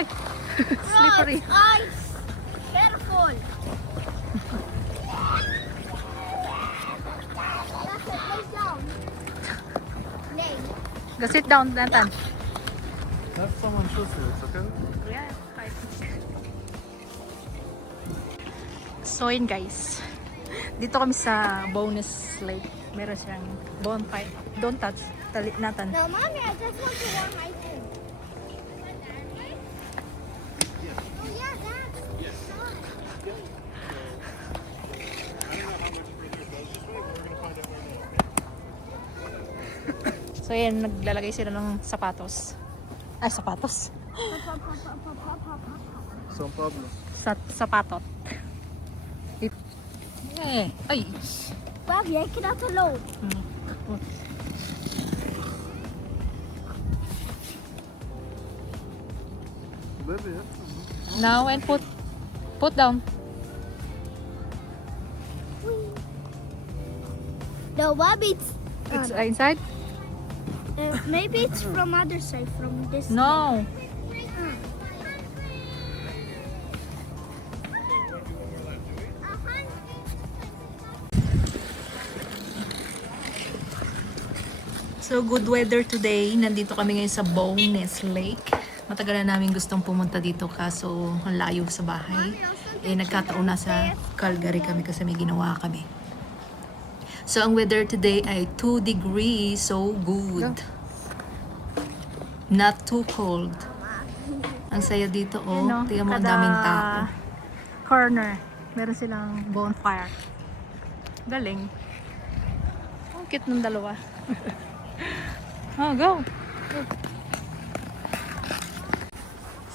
Uy! Slippery. Ice. Careful. That's it. Lay down. Lay. Go sit down, Nathan. Have someone shoot you, it's okay? Yeah, so yun guys, dito kami sa Bonus Lake. Meron siyang bonfire. Don't touch, Nathan. No, mommy, I just want to warm my food. Oh yeah, that's So yan, naglalagay sila ng sapatos. Ay, sapatos. São Pablo. Sapatot. Ay. Bobby, I cannot alone. Baby, yeah? Now and put down. No, Bobby, It's inside? maybe it's from other side, from this. No. So good weather today. Nandito kami ngayon sa Bonus Lake. Matagal na namin gustong pumunta dito kaso ang layo sa bahay. Nagkataon na sa Calgary kami kasi may ginawa kami. So ang weather today ay 2 degrees. So good. Not too cold. Ang saya dito oh. Tingnan mo ang daming tao. Corner. Meron silang bonfire. Galing. Ang cute ng dalawa. Oh, go.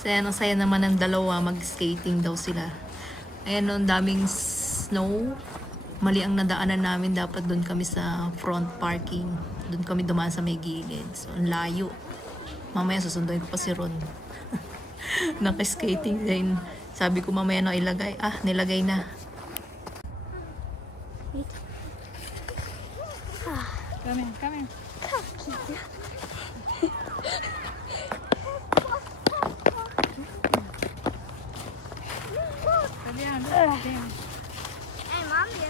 Saya naman ng dalawa, mag-skating daw sila. Ayan, ang daming snow. Mali ang nadaanan namin, dapat doon kami sa front parking. Doon kami dumaan sa may gilid. So, ang layo. Mamaya susunduin ko pa si Ron. Naka-skating din. Sabi ko mamaya na ilagay. Ah, nilagay na. Come in, come in. Hey, mommy.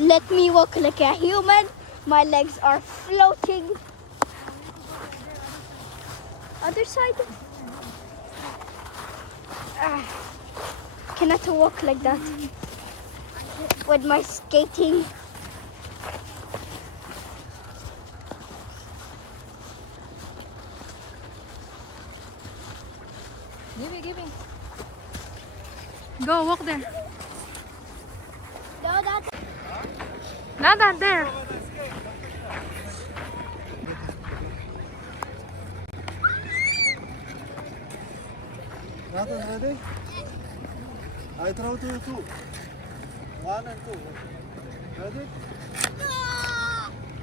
Let me walk like a human. My legs are floating. Other side. Cannot walk like that with my skating. Give me. Go, walk there. No, that's Nathan, there. Nathan, ready? I throw to you two. 1 and 2. Ready?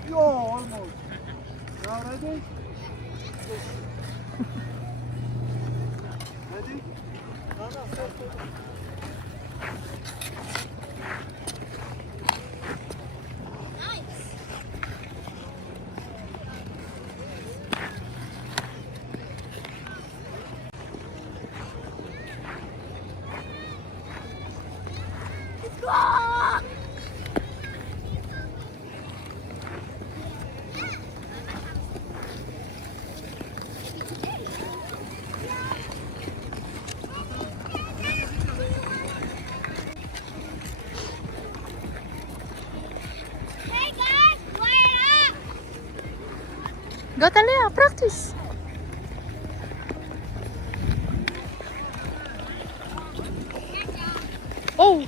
Yo, almost. Now ready? Ready? No, first. Hey guys, wire up! Go, Talia, practice. Oh!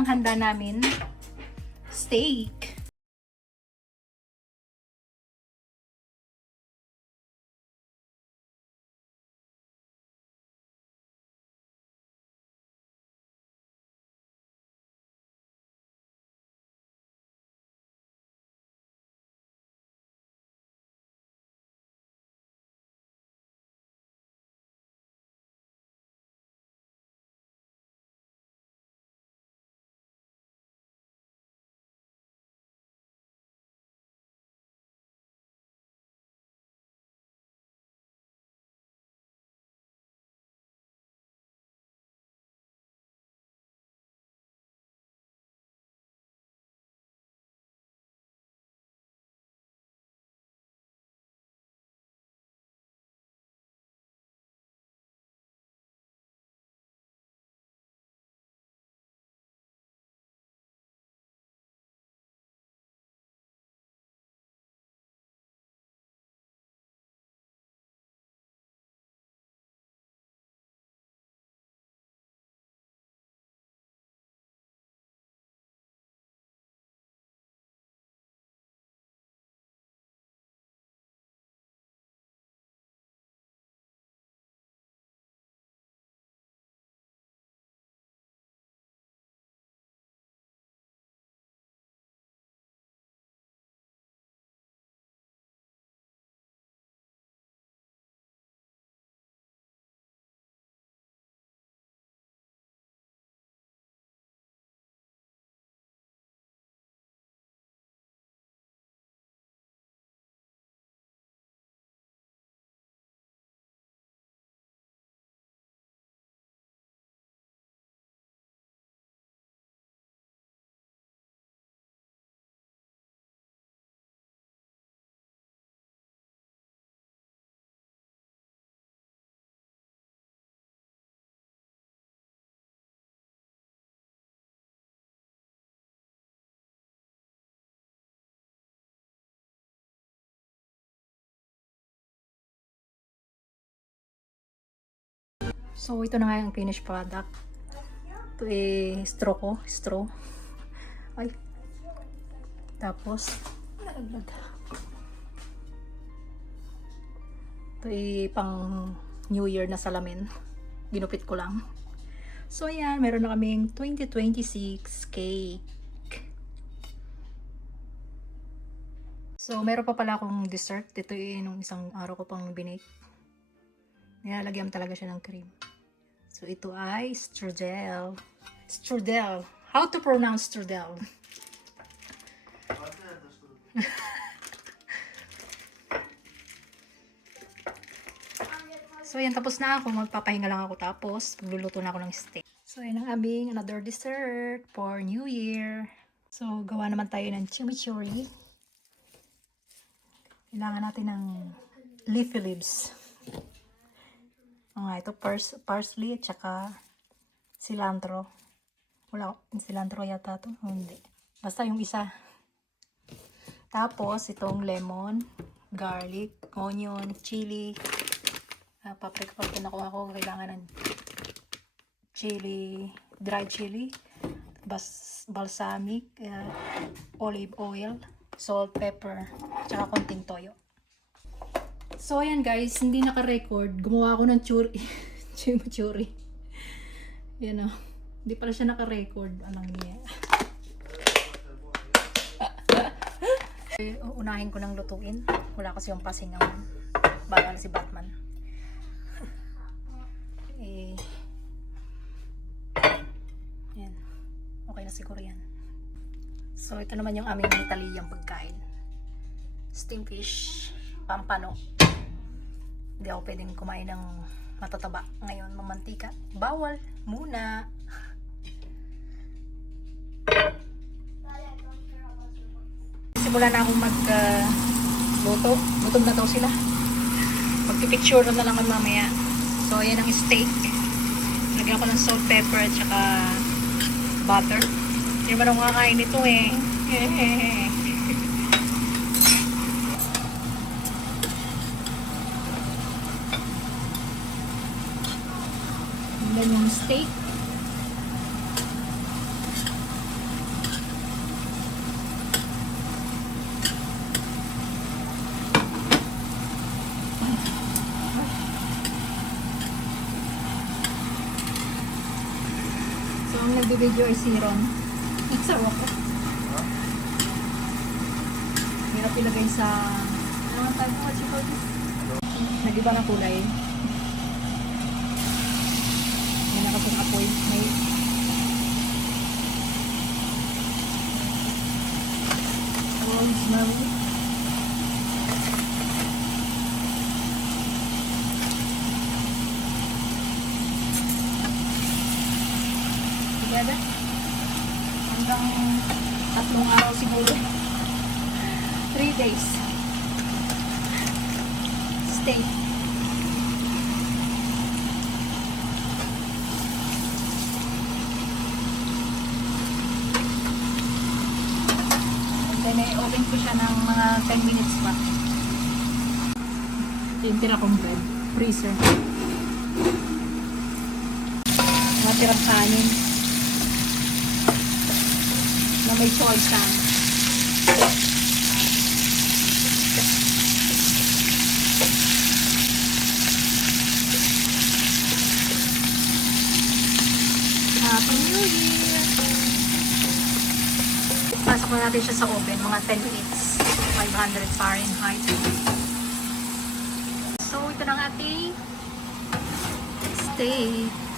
Ang handa namin, steak. So, ito na nga yung finished product. Ito straw ko. Straw. Ay. Tapos, nalaglag. Ito pang New Year na salamin. Ginupit ko lang. So, ayan. Meron na kaming 2026 cake. So, meron pa pala akong dessert. Ito nung isang araw ko pang binake. Nilalagyan talaga siya ng cream. So, ito ay strudel. Strudel. How to pronounce strudel? So, ayan. Tapos na ako. Magpapahinga lang ako tapos. Magluluto na ako ng steak. So, ayan ang aming another dessert for New Year. So, gawa naman tayo ng chimichurri. Kailangan natin ng leafy leaves. Ito parsley at saka cilantro. Wala, cilantro yata to. Hindi. Basta yung isa. Tapos, itong lemon, garlic, onion, chili, paprika pa rin ako. Kailangan ng chili, dried chili, balsamic, olive oil, salt, pepper, tsaka konting toyo. So, ayan guys, hindi naka-record. Gumawa ako ng chimichurri. Yan o. Hindi pala siya naka-record. Alang niya. Unahin ko ng lutuin. Wala kasi yung pasingaw. Bala na si Batman. Yan. Okay na siguro yan. So, ito naman yung aming Italian pagkain. Steamed fish, pampano. Hindi ako pwedeng kumain ng matataba. Ngayon, mamantika. Bawal muna. Simula na akong magluto. Gutom na daw sila. Magpipicture na lang kami mamaya. So, ayan ang steak. Lagyan ko ng salt, pepper, at saka butter. Hindi naman ako kakain nito eh. And then yung steak. So, ang nagbe-video ay si Ron. Sarap ko. Hirap ilagay sa ano type of what you call this? Nag-iba na kulay. May nakapong apoy. May rosemary. Together. Hanggang 3 araw siguro. 3 days. Stay. And then i-open ko siya ng mga 10 minutes pa. Yung tira kong bread. Freezer. Mga tirang kanin. Na may soy sauce. Happy New Year! Pasok na natin siya sa oven, mga 10 minutes. 500 Fahrenheit. So, ito na ang ating steak.